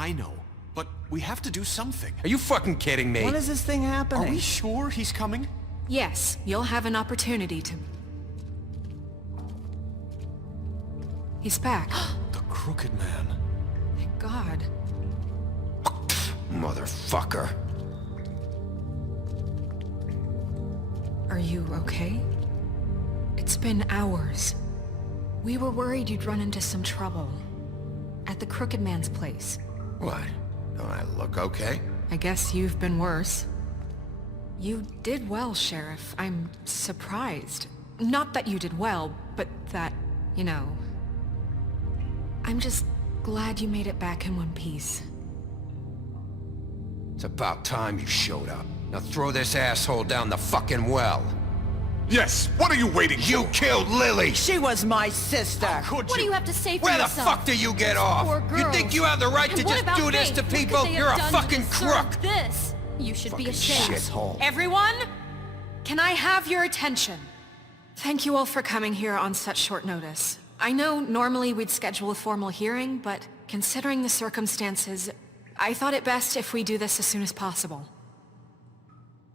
I know. But we have to do something. Are you fucking kidding me? When is this thing happening? Are we sure he's coming? Yes, you'll have an opportunity to... He's back. The Crooked Man. Thank God. Motherfucker. Are you okay? It's been hours. We were worried you'd run into some trouble. At the Crooked Man's place. What? Don't I look okay? I guess you've been worse. You did well, Sheriff. I'm surprised. Not that you did well, but that, you know... I'm just glad you made it back in one piece. It's about time you showed up. Now throw this asshole down the fucking well. Yes, what are you waiting for? You killed Lily! She was my sister. Could What do you have to say for Where the yourself? fuck do you get off? Poor You girls. think you have the right to And what just about do this Faith? to What could people? they You're a have done to fucking deserve crook! This. You should be Fucking ashamed. shithole. Everyone? Can I have your attention? Thank you all for coming here on such short notice. I know normally we'd schedule a formal hearing, but considering the circumstances, I thought it best if we do this as soon as possible.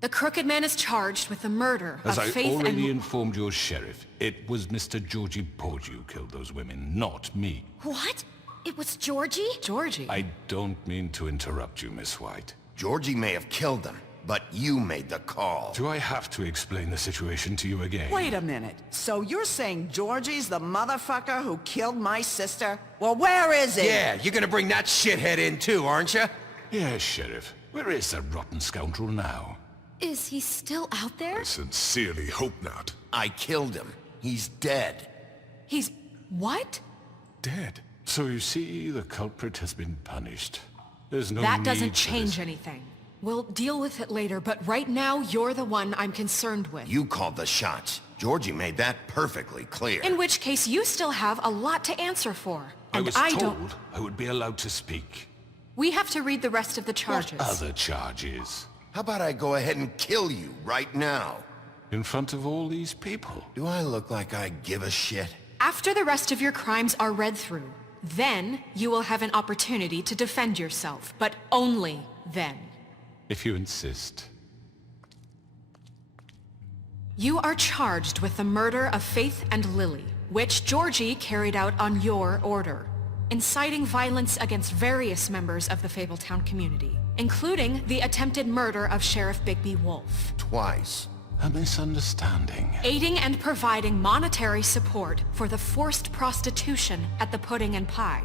The Crooked Man is charged with the murder As of I Faith already and... informed your sheriff, it was Mr. Georgie Porge who killed those women, not me. What? It was Georgie? Georgie? I don't mean to interrupt you, Miss White. Georgie may have killed them, but you made the call. Do I have to explain the situation to you again? Wait a minute. So you're saying Georgie's the motherfucker who killed my sister? Well, where is he? Yeah, you're gonna bring that shithead in too, aren't you? Yes, Sheriff. Where is the rotten scoundrel now? Is he still out there? I sincerely hope not. I killed him. He's dead. He's... what? Dead. So you see, the culprit has been punished. There's no That need doesn't for this. change anything. We'll deal with it later, but right now, you're the one I'm concerned with. You called the shots. Georgie made that perfectly clear. In which case, you still have a lot to answer for. I And was I told don't... I would be allowed to speak. We have to read the rest of the charges. What other charges? How about I go ahead and kill you right now? In front of all these people? Do I look like I give a shit? After the rest of your crimes are read through, then you will have an opportunity to defend yourself, but only then. If you insist. You are charged with the murder of Faith and Lily, which Georgie carried out on your order, inciting violence against various members of the Fabletown community, including the attempted murder of Sheriff Bigbi Wolf. Twice. A misunderstanding. Aiding and providing monetary support for the forced prostitution at the Pudding and Pie.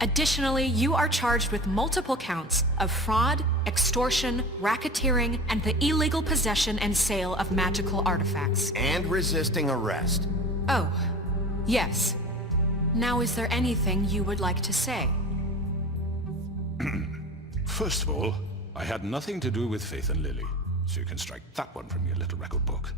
Additionally, you are charged with multiple counts of fraud, extortion, racketeering, and the illegal possession and sale of magical artifacts. And resisting arrest. Oh, yes. Now, is there anything you would like to say? First of all, I had nothing to do with Faith and Lily, so you can strike that one from your little record book.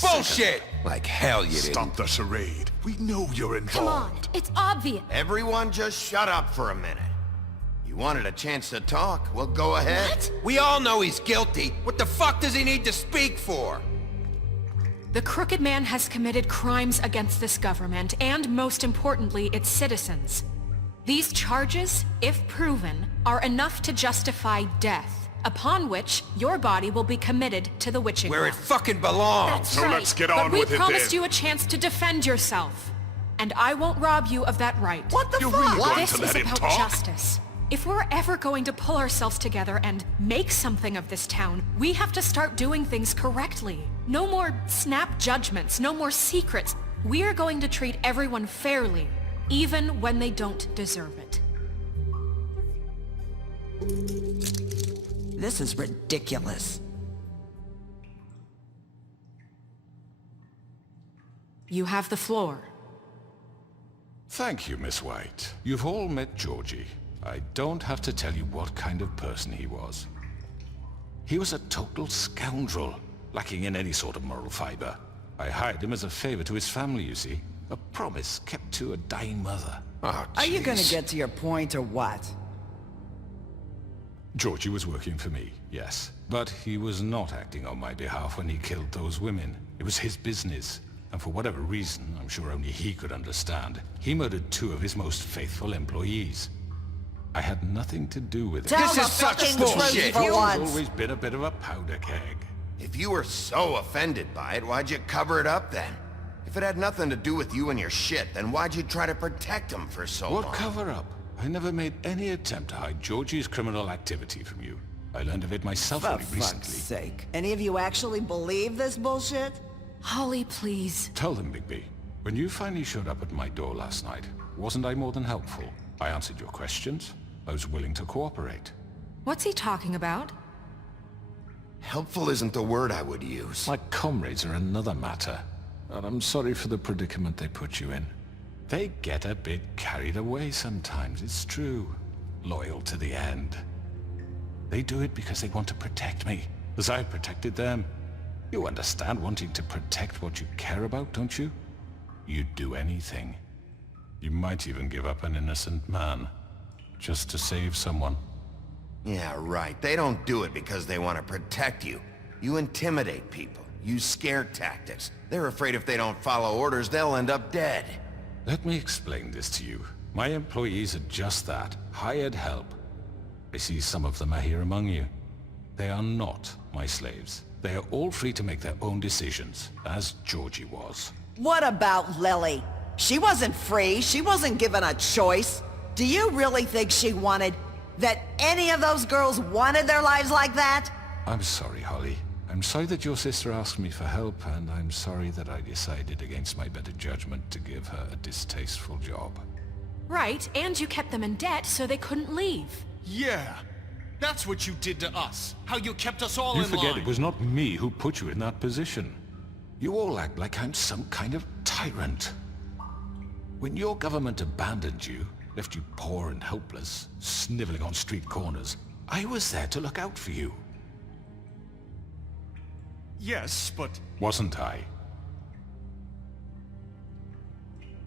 Bullshit! Like hell you didn't. Stop the charade. We know you're involved. Come on, it's obvious. Everyone just shut up for a minute. You wanted a chance to talk? Well, go ahead. What? We all know he's guilty. What the fuck does he need to speak for? The Crooked Man has committed crimes against this government and, most importantly, its citizens. These charges, if proven, are enough to justify death, upon which your body will be committed to the witching Where it well. fucking belongs. That's So right. let's get on But with we it promised then. you a chance to defend yourself, and I won't rob you of that right. What the You're fuck? really going This to is let him about talk? justice. If we're ever going to pull ourselves together and make something of this town, we have to start doing things correctly. No more snap judgments, no more secrets. We are going to treat everyone fairly, even when they don't deserve it. This is ridiculous. You have the floor. Thank you, Miss White. You've all met Georgie. I don't have to tell you what kind of person he was. He was a total scoundrel, lacking in any sort of moral fiber. I hired him as a favor to his family, you see. A promise kept to a dying mother. Oh, Are you gonna jeez. get to your point or what? Georgie was working for me, yes. But he was not acting on my behalf when he killed those women. It was his business. And for whatever reason, I'm sure only he could understand, he murdered 2 of his most faithful employees. I had nothing to do with it. Tell This the is such fucking bullshit. truth for He's once. always been a bit of a powder keg. If you were so offended by it, why'd you cover it up then? If it had nothing to do with you and your shit, then why'd you try to protect him for so long? What cover-up? I never made any attempt to hide Georgie's criminal activity from you. I learned of it myself For only fuck's recently. sake. Any of you actually believe this bullshit? Holly, please. Tell them, Bigby. When you finally showed up at my door last night, wasn't I more than helpful? I answered your questions. I was willing to cooperate. What's he talking about? Helpful isn't the word I would use. My comrades are another matter. And I'm sorry for the predicament they put you in. They get a bit carried away sometimes, it's true. Loyal to the end. They do it because they want to protect me, as I protected them. You understand wanting to protect what you care about, don't you? You'd do anything. You might even give up an innocent man, just to save someone. Yeah, right. They don't do it because they want to protect you. You intimidate people, use scare tactics. They're afraid if they don't follow orders, they'll end up dead. Let me explain this to you. My employees are just that, hired help. I see some of them are here among you. They are not my slaves. They are all free to make their own decisions, as Georgie was. What about Lily? She wasn't free. She wasn't given a choice. Do you really think she wanted... that any of those girls wanted their lives like that? I'm sorry, Holly. I'm sorry that your sister asked me for help, and I'm sorry that I decided against my better judgment to give her a distasteful job. Right, and you kept them in debt so they couldn't leave. Yeah. That's what you did to us. How you kept us all You in forget line. it was not me who put you in that position. You all act like I'm some kind of tyrant. When your government abandoned you, left you poor and helpless, sniveling on street corners, I was there to look out for you. Yes, but... Wasn't I?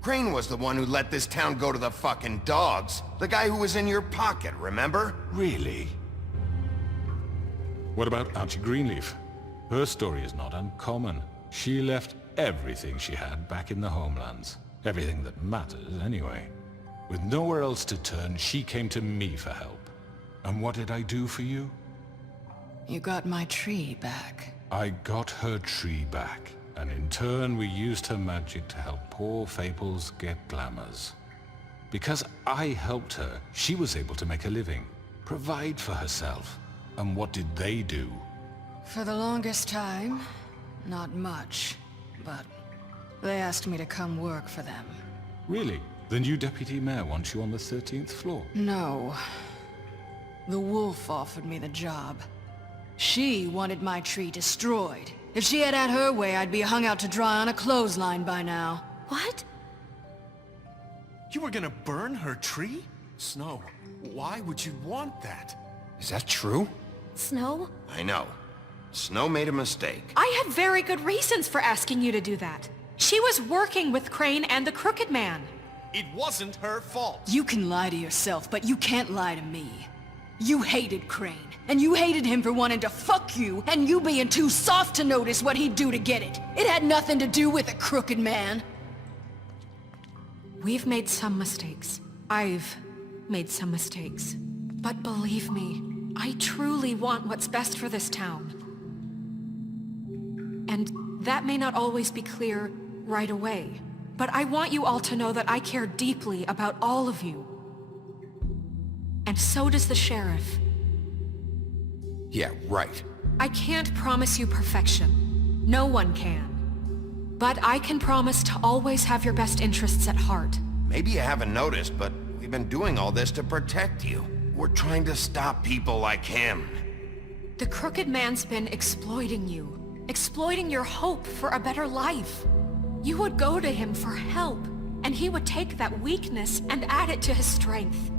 Crane was the one who let this town go to the fucking dogs. The guy who was in your pocket, remember? Really? What about Auntie Greenleaf? Her story is not uncommon. She left everything she had back in the homelands. Everything that matters, anyway. With nowhere else to turn, she came to me for help. And what did I do for you? You got my tree back. I got her tree back, and in turn we used her magic to help poor Fables get glamours. Because I helped her, she was able to make a living, provide for herself. And what did they do? For the longest time, not much. But they asked me to come work for them. Really? The new deputy mayor wants you on the 13th floor? No. The wolf offered me the job. She wanted my tree destroyed. If she had her way, I'd be hung out to dry on a clothesline by now. What? You were gonna burn her tree? Snow, why would you want that? Is that true? Snow? I know. Snow made a mistake. I had very good reasons for asking you to do that. She was working with Crane and the Crooked Man. It wasn't her fault. You can lie to yourself, but you can't lie to me. You hated Crane, and you hated him for wanting to fuck you, and you being too soft to notice what he'd do to get it. It had nothing to do with the Crooked Man. We've made some mistakes. I've made some mistakes. But believe me, I truly want what's best for this town. And that may not always be clear right away. But I want you all to know that I care deeply about all of you. And so does the sheriff. Yeah, right. I can't promise you perfection. No one can. But I can promise to always have your best interests at heart. Maybe you haven't noticed, but we've been doing all this to protect you. We're trying to stop people like him. The Crooked Man's been exploiting you. Exploiting your hope for a better life. You would go to him for help, and he would take that weakness and add it to his strength.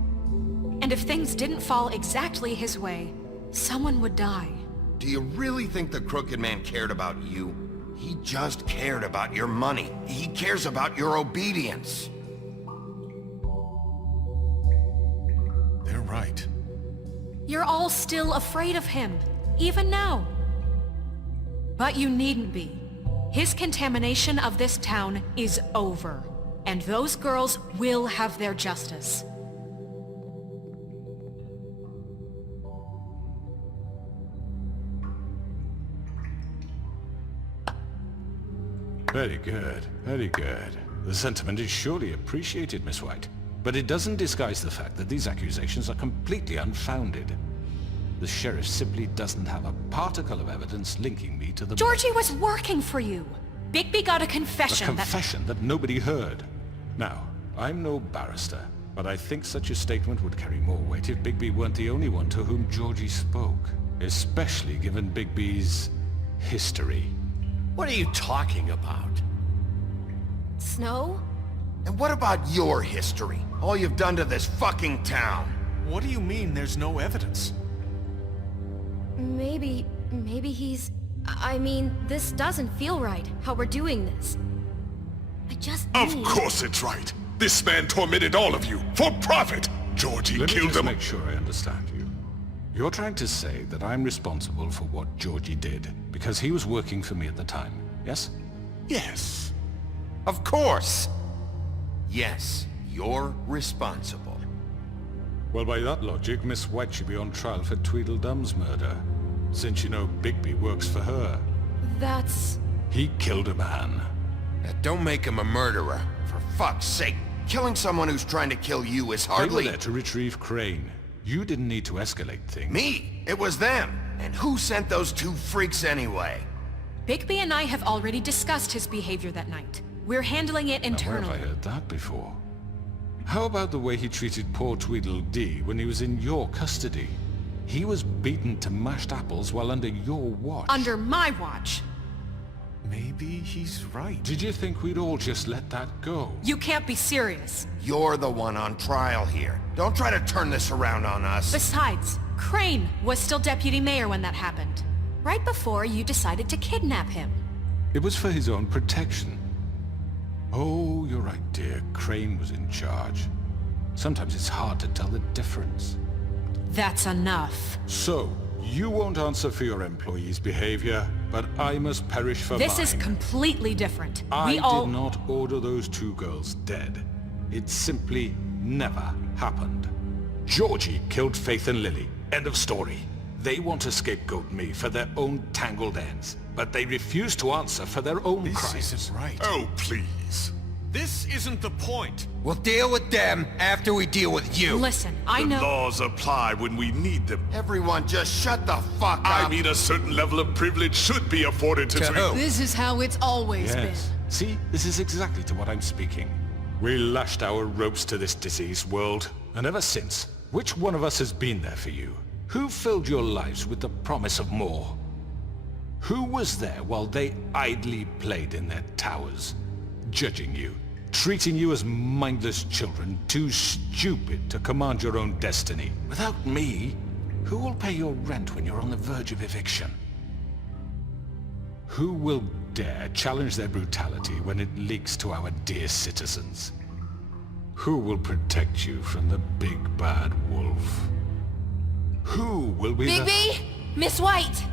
And if things didn't fall exactly his way, someone would die. Do you really think the Crooked Man cared about you? He just cared about your money. He cares about your obedience. They're right. You're all still afraid of him, even now. But you needn't be. His contamination of this town is over, and those girls will have their justice. Very good, very good. The sentiment is surely appreciated, Miss White. But it doesn't disguise the fact that these accusations are completely unfounded. The sheriff simply doesn't have a particle of evidence linking me to the... Georgie was working for you. Bigby got a confession A confession that nobody heard. Now, I'm no barrister, but I think such a statement would carry more weight if Bigby weren't the only one to whom Georgie spoke. Especially given Bigby's history. What are you talking about? Snow? And what about your history? All you've done to this fucking town? What do you mean there's no evidence? Maybe he's... I mean, this doesn't feel right, how we're doing this. I just Of need... course it's right. This man tormented all of you, for profit. Georgie Let me killed just them. make sure I understand you. You're trying to say that I'm responsible for what Georgie did, because he was working for me at the time, yes? Yes. Of course! Yes, you're responsible. Well, by that logic, Miss White should be on trial for Tweedledum's murder, since you know Bigby works for her. That's... He killed a man. Now, don't make him a murderer, for fuck's sake. Killing someone who's trying to kill you is hardly... They were there to retrieve Crane. You didn't need to escalate things. Me! It was them! And who sent those two freaks anyway? Bigby and I have already discussed his behavior that night. We're handling it Now, where internally. have I heard that before? How about the way he treated poor Tweedledee when he was in your custody? He was beaten to mashed apples while under your watch. Under my watch. Maybe he's right. Did you think we'd all just let that go? You can't be serious. You're the one on trial here. Don't try to turn this around on us. Besides, Crane was still deputy mayor when that happened. Right before you decided to kidnap him. It was for his own protection. Oh, you're right, dear. Crane was in charge. Sometimes it's hard to tell the difference. That's enough. So, you won't answer for your employees' behavior, but I must perish for This mine. is completely different. I We all... did not order those two girls dead. It simply never happened. Georgie killed Faith and Lily. End of story. They want to scapegoat me for their own tangled ends, but they refuse to answer for their own This crimes. isn't right. Oh, please. This isn't the point. We'll deal with them after we deal with you. Listen, I The know... laws apply when we need them. Everyone just shut the fuck up. I mean, a certain level of privilege should be afforded to To three. who? This is how it's always been. Yes. See, this is exactly to what I'm speaking. We lashed our ropes to this diseased world, and ever since, which one of us has been there for you? Who filled your lives with the promise of more? Who was there while they idly played in their towers, judging you, treating you as mindless children, too stupid to command your own destiny? Without me, who will pay your rent when you're on the verge of eviction? Who will dare challenge their brutality when it leaks to our dear citizens? Who will protect you from the big bad wolf? Who will be Bigby! Miss White!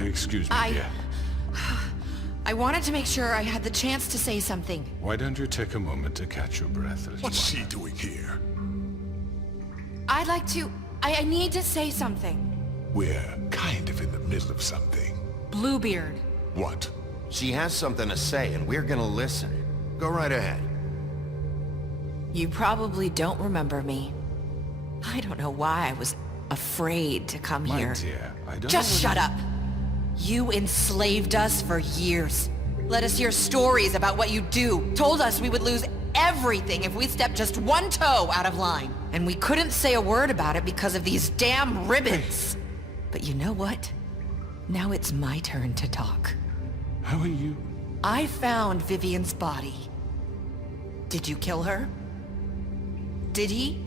Excuse me, dear. I wanted to make sure I had the chance to say something. Why don't you take a moment to catch your breath? Little What's one? she doing here? I'd like to... I need to say something. We're kind of in the middle of something. Bluebeard. What? She has something to say, and we're gonna listen. Go right ahead. You probably don't remember me. I don't know why I was afraid to come My here. dear, I don't Just know shut up. You enslaved us for years. Let us hear stories about what you do. Told us we would lose everything if we stepped just one toe out of line. And we couldn't say a word about it because of these damn ribbons. But you know what? Now it's my turn to talk. How are you? I found Vivian's body. Did you kill her? Did he?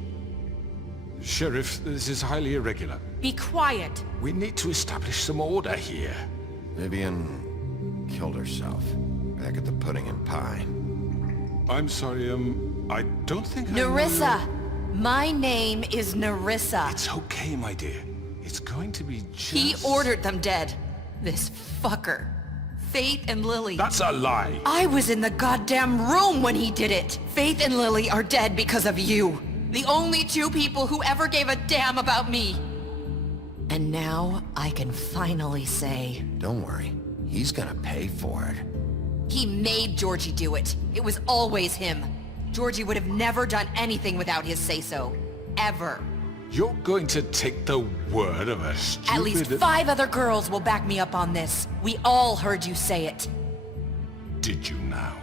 Sheriff, this is highly irregular. Be quiet. We need to establish some order here. Vivian killed herself back at the Pudding and Pie. I'm sorry, I don't think I know Nerissa! you. My name is Nerissa. It's okay, my dear. It's going to be just... He ordered them dead. This fucker. Faith and Lily. That's a lie! I was in the goddamn room when he did it. Faith and Lily are dead because of you. The only two people who ever gave a damn about me. And now I can finally say... Don't worry. He's gonna pay for it. He made Georgie do it. It was always him. Georgie would have never done anything without his say-so. Ever. You're going to take the word of a stupid... At least 5 other girls will back me up on this. We all heard you say it. Did you now?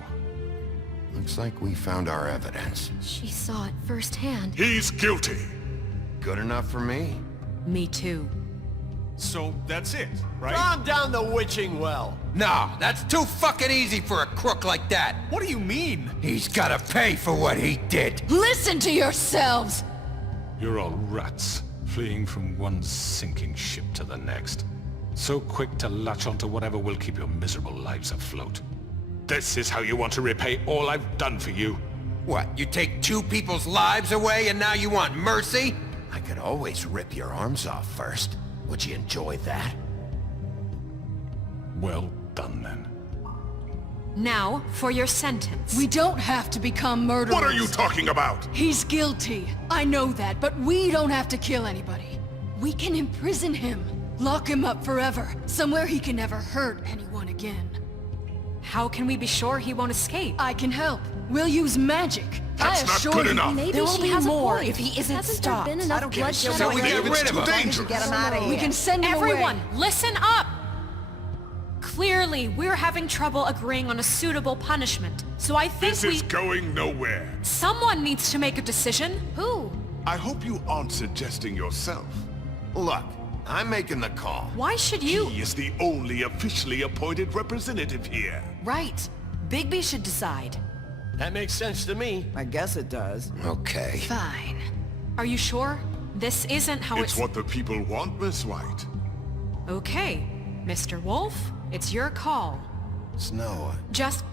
Looks like we found our evidence. She saw it firsthand. He's guilty. Good enough for me. Me too. So that's it, right? Calm down the witching well. No, that's too fucking easy for a crook like that. What do you mean? He's gotta pay for what he did. Listen to yourselves! You're all rats, fleeing from one sinking ship to the next. So quick to latch onto whatever will keep your miserable lives afloat. This is how you want to repay all I've done for you? What, you take 2 people's lives away and now you want mercy? I could always rip your arms off first. Would you enjoy that? Well done, then. Now, for your sentence. We don't have to become murderers. What are you talking about? He's guilty. I know that, but we don't have to kill anybody. We can imprison him. Lock him up forever. Somewhere he can never hurt anyone again. How can we be sure he won't escape? I can help. We'll use magic. That's I not assure good you. enough. Maybe There will she be has more a point. if he isn't Hasn't stopped. there been I enough don't give a bloodshed shit So what we you get do. rid of him. Too dangerous. Get him out of here. We can send him Everyone, away. listen up! Clearly, we're having trouble agreeing on a suitable punishment. So I think This is going nowhere. Someone needs to make a decision. Who? I hope you aren't suggesting yourself. Look, I'm making the call. Why should you... He is the only officially appointed representative here. Right. Bigby should decide. That makes sense to me. I guess it does. Okay. Fine. Are you sure? This isn't how It's what the people want, Miss White. Okay, Mr. Wolf, it's your call. Snow, Just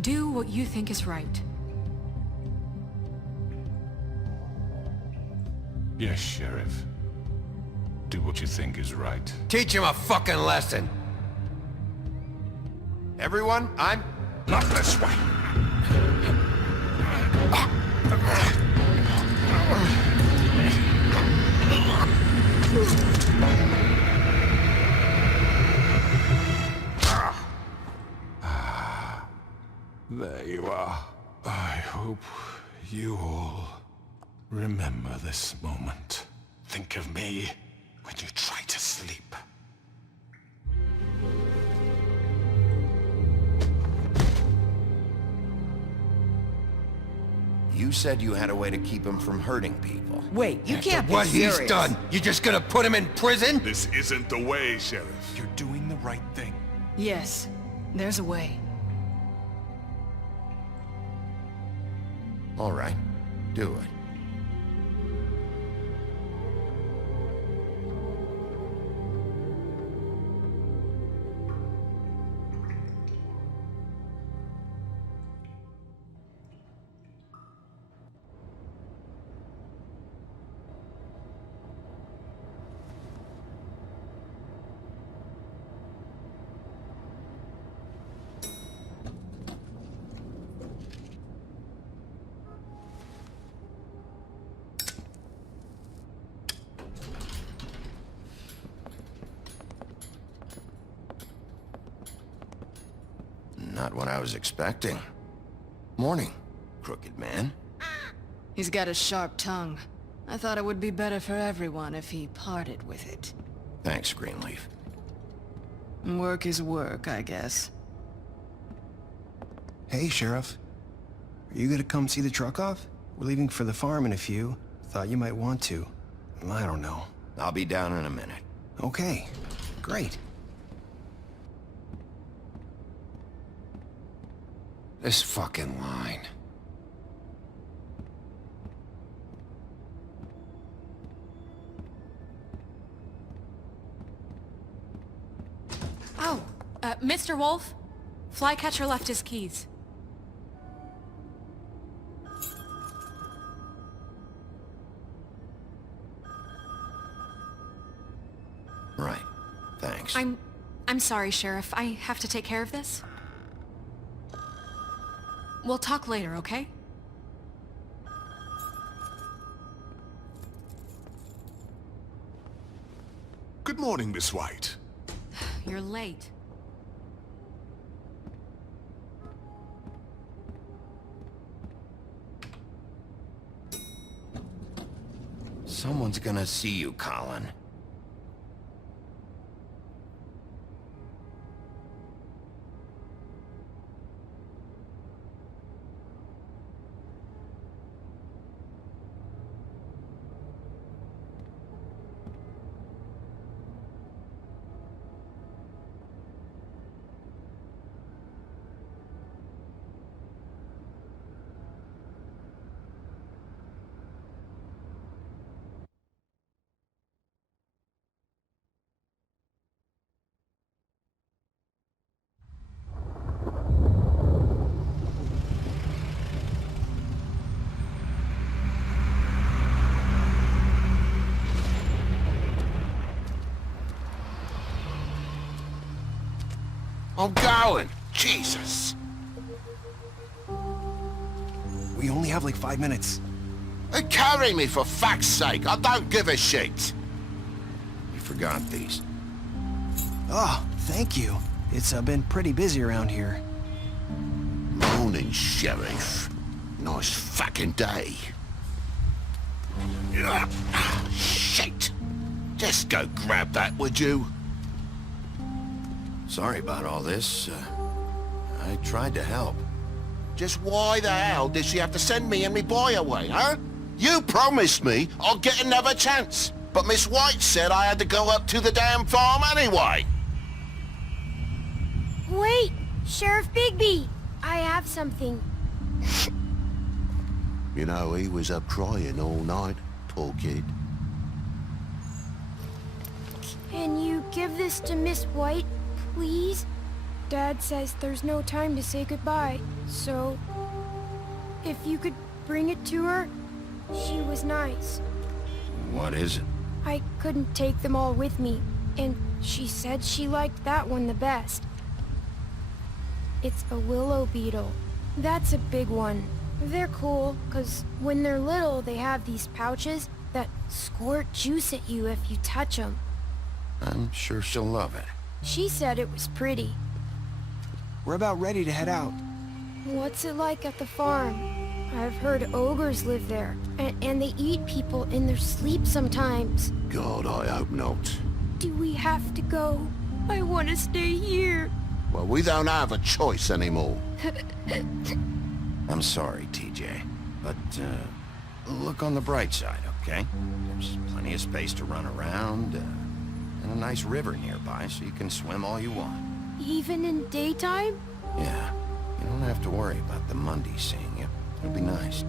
do what you think is right. Yes, Sheriff. Do what you think is right. Teach him a fucking lesson. everyone, I'm... Not this way! There you are. I hope you all remember this moment. Think of me when you try to sleep. You said you had a way to keep him from hurting people. Wait, you can't be what serious. he's done, You just gonna put him in prison? This isn't the way, Sheriff. You're doing the right thing. Yes, there's a way. All right, do it. Not what I was expecting. Morning, crooked man. He's got a sharp tongue. I thought it would be better for everyone if he parted with it. Thanks, Greenleaf. Work is work, I guess. Hey, Sheriff. Are you gonna come see the truck off? We're leaving for the farm in a few. Thought you might want to. I don't know. I'll be down in a minute. Okay, great. This fucking line. Oh, Mr. Wolf? Flycatcher left his keys. Right. Thanks. I'm sorry, Sheriff. I have to take care of this. We'll talk later, okay? Good morning, Miss White. You're late. Someone's gonna see you, Colin. I'm going! Jesus! We only have like 5 minutes. Carry me, for fuck's sake! I don't give a shit! You forgot these. Oh, thank you. It's been pretty busy around here. Morning, Sheriff. Nice fucking day. Shit! Just go grab that, would you? Sorry about all this. I tried to help. Just why the hell did she have to send me and me boy away, huh? You promised me I'll get another chance, but Miss White said I had to go up to the damn farm anyway. Wait! Sheriff Bigby! I have something. You know, he was up crying all night, poor kid. Can you give this to Miss White, please? Dad says there's no time to say goodbye, so... if you could bring it to her, she was nice. What is it? I couldn't take them all with me, and she said she liked that one the best. It's a willow beetle. That's a big one. They're cool, 'cause when they're little, they have these pouches that squirt juice at you if you touch them. I'm sure she'll love it. She said it was pretty. We're about ready to head out. What's it like at the farm? I've heard ogres live there, and they eat people in their sleep sometimes. God, I hope not. Do we have to go? I want to stay here. Well, we don't have a choice anymore. I'm sorry, TJ, but, look on the bright side, okay? There's plenty of space to run around, and a nice river nearby, so you can swim all you want. Even in daytime? Yeah, you don't have to worry about the Monday seeing you. It'll be nice.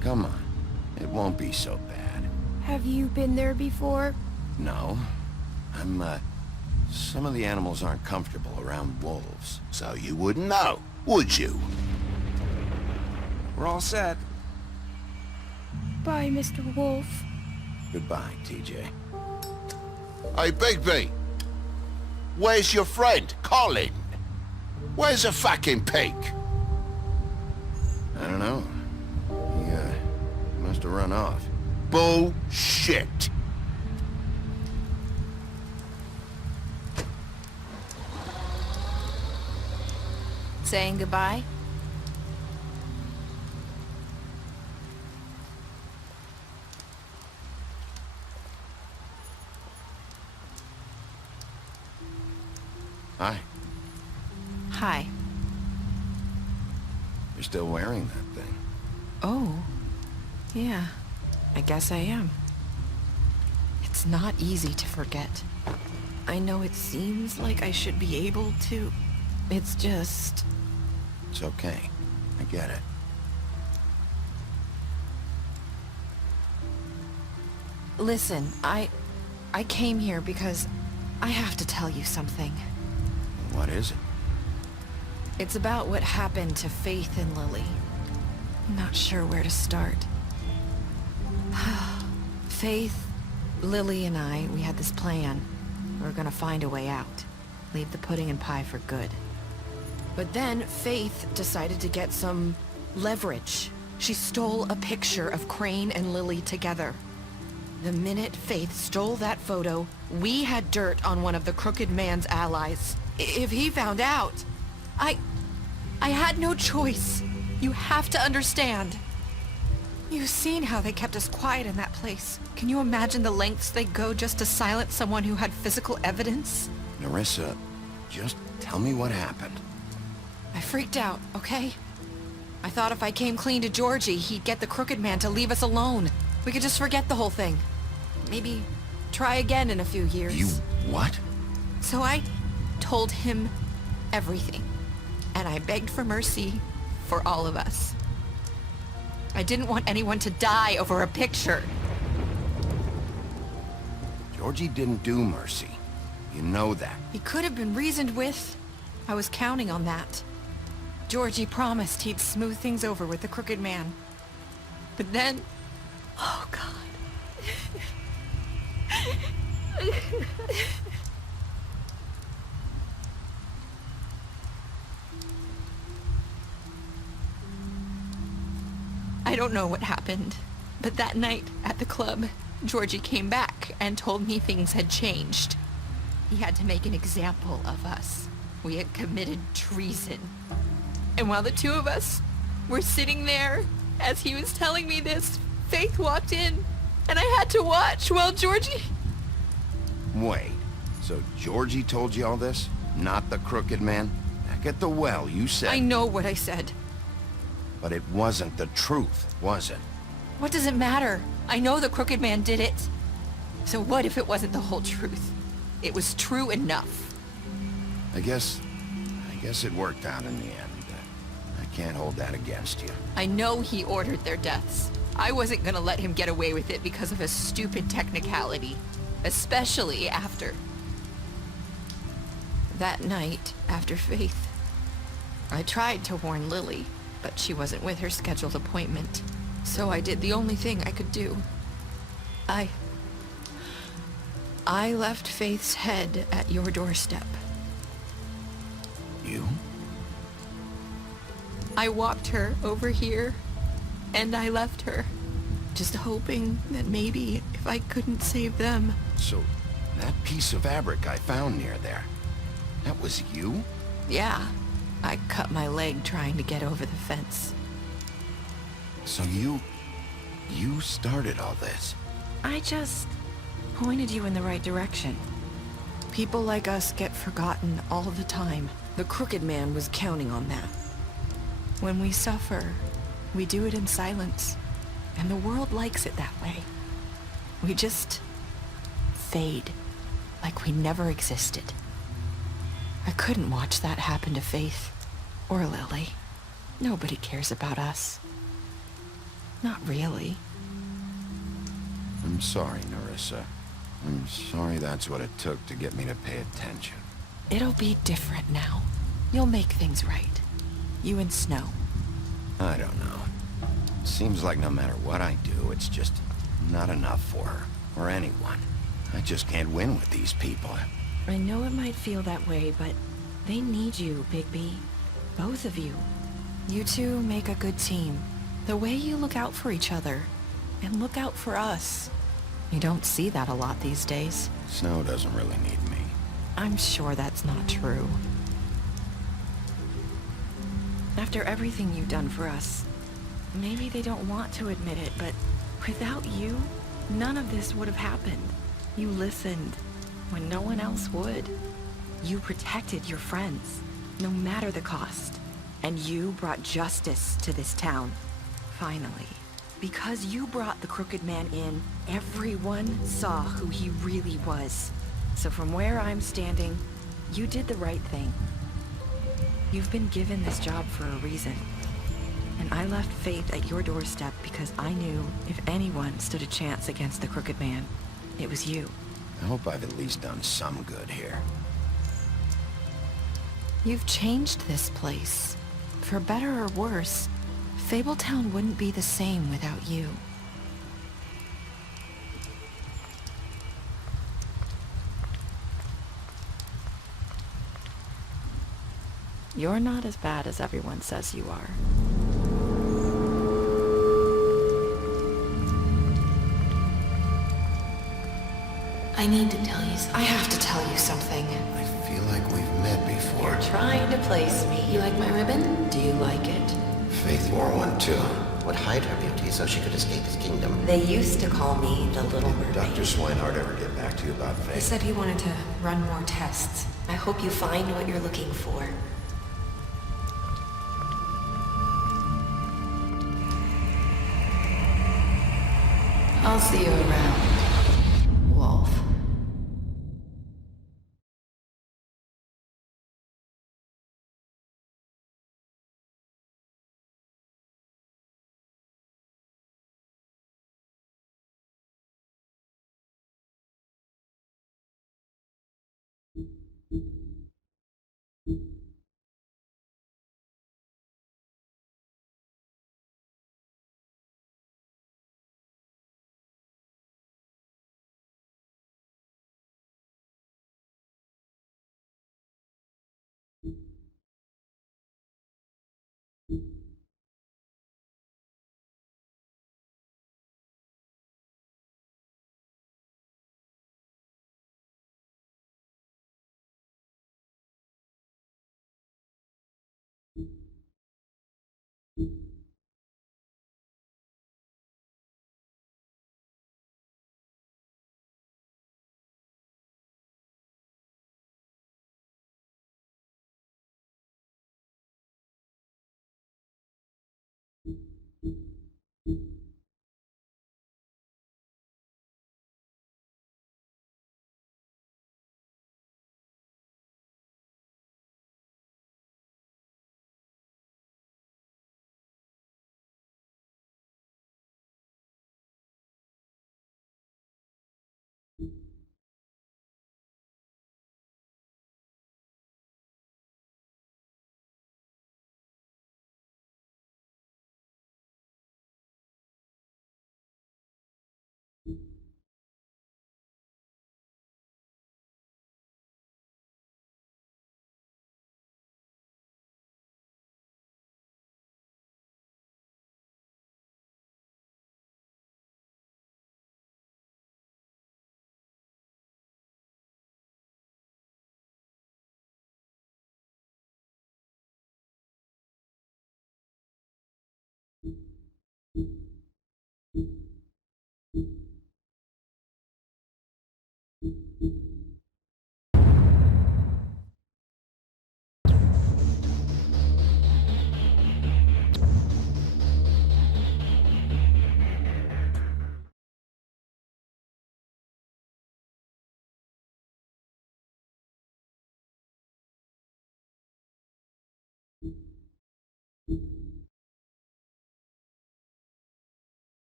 Come on, it won't be so bad. Have you been there before? No, some of the animals aren't comfortable around wolves. So you wouldn't know, would you? We're all set. Bye, Mr. Wolf. Goodbye, TJ. Hey, Bigby! Where's your friend, Colin? Where's the fucking pig? I don't know. He must have run off. Bullshit! Saying goodbye? Hi. Hi. You're still wearing that thing. Oh. Yeah. I guess I am. It's not easy to forget. I know it seems like I should be able to. It's just... It's okay. I get it. Listen, I came here because I have to tell you something. What is it? It's about what happened to Faith and Lily. I'm not sure where to start. Faith, Lily, and I, we had this plan. We were gonna find a way out. Leave the pudding and pie for good. But then Faith decided to get some leverage. She stole a picture of Crane and Lily together. The minute Faith stole that photo, we had dirt on one of the Crooked Man's allies. If he found out, I had no choice. You have to understand. You've seen how they kept us quiet in that place. Can you imagine the lengths they go just to silence someone who had physical evidence? Nerissa, just tell me what happened. I freaked out, okay? I thought if I came clean to Georgie, he'd get the Crooked Man to leave us alone. We could just forget the whole thing. Maybe try again in a few years. You what? So I told him everything. And I begged for mercy for all of us. I didn't want anyone to die over a picture. Georgie didn't do mercy. You know that. He could have been reasoned with. I was counting on that. Georgie promised he'd smooth things over with the Crooked Man. But then... Oh, God. I don't know what happened, but that night at the club, Georgie came back and told me things had changed. He had to make an example of us. We had committed treason. And while the two of us were sitting there, as he was telling me this, Faith walked in, and I had to watch while Georgie... Wait, so Georgie told you all this? Not the Crooked Man? Back at the well, you said... I know what I said. But it wasn't the truth, was it? What does it matter? I know the Crooked Man did it. So what if it wasn't the whole truth? It was true enough. I guess it worked out in the end. I can't hold that against you. I know he ordered their deaths. I wasn't gonna let him get away with it because of a stupid technicality. Especially after... that night, after Faith. I tried to warn Lily, but she wasn't with her scheduled appointment. So I did the only thing I could do. I left Faith's head at your doorstep. You? I walked her over here, and I left her, just hoping that maybe if I couldn't save them... So, that piece of fabric I found near there, that was you? Yeah, I cut my leg trying to get over the fence. So you started all this? I just pointed you in the right direction. People like us get forgotten all the time. The Crooked Man was counting on that. When we suffer, we do it in silence, and the world likes it that way. We just fade, like we never existed. I couldn't watch that happen to Faith, or Lily. Nobody cares about us. Not really. I'm sorry, Nerissa. I'm sorry that's what it took to get me to pay attention. It'll be different now. You'll make things right. You and Snow. I don't know. Seems like no matter what I do, it's just not enough for her, or anyone. I just can't win with these people. I know it might feel that way, but they need you, Bigby. Both of you. You two make a good team. The way you look out for each other, and look out for us. You don't see that a lot these days. Snow doesn't really need me. I'm sure that's not true. After everything you've done for us, maybe they don't want to admit it, but without you, none of this would have happened. You listened when no one else would. You protected your friends, no matter the cost. And you brought justice to this town. Finally. Because you brought the Crooked Man in, everyone saw who he really was. So from where I'm standing, you did the right thing. You've been given this job for a reason. And I left Faith at your doorstep because I knew if anyone stood a chance against the Crooked Man, it was you. I hope I've at least done some good here. You've changed this place. For better or worse, Fabletown wouldn't be the same without you. You're not as bad as everyone says you are. I need to tell you something. I have to tell you something. I feel like we've met before. You're trying to place me. You like my ribbon? Do you like it? Faith wore one too. Would hide her beauty so she could escape his kingdom. They used to call me the Little Did Mermaid. Dr. Swinehart ever get back to you about Faith? He said he wanted to run more tests. I hope you find what you're looking for. I'll see you around, Wolf.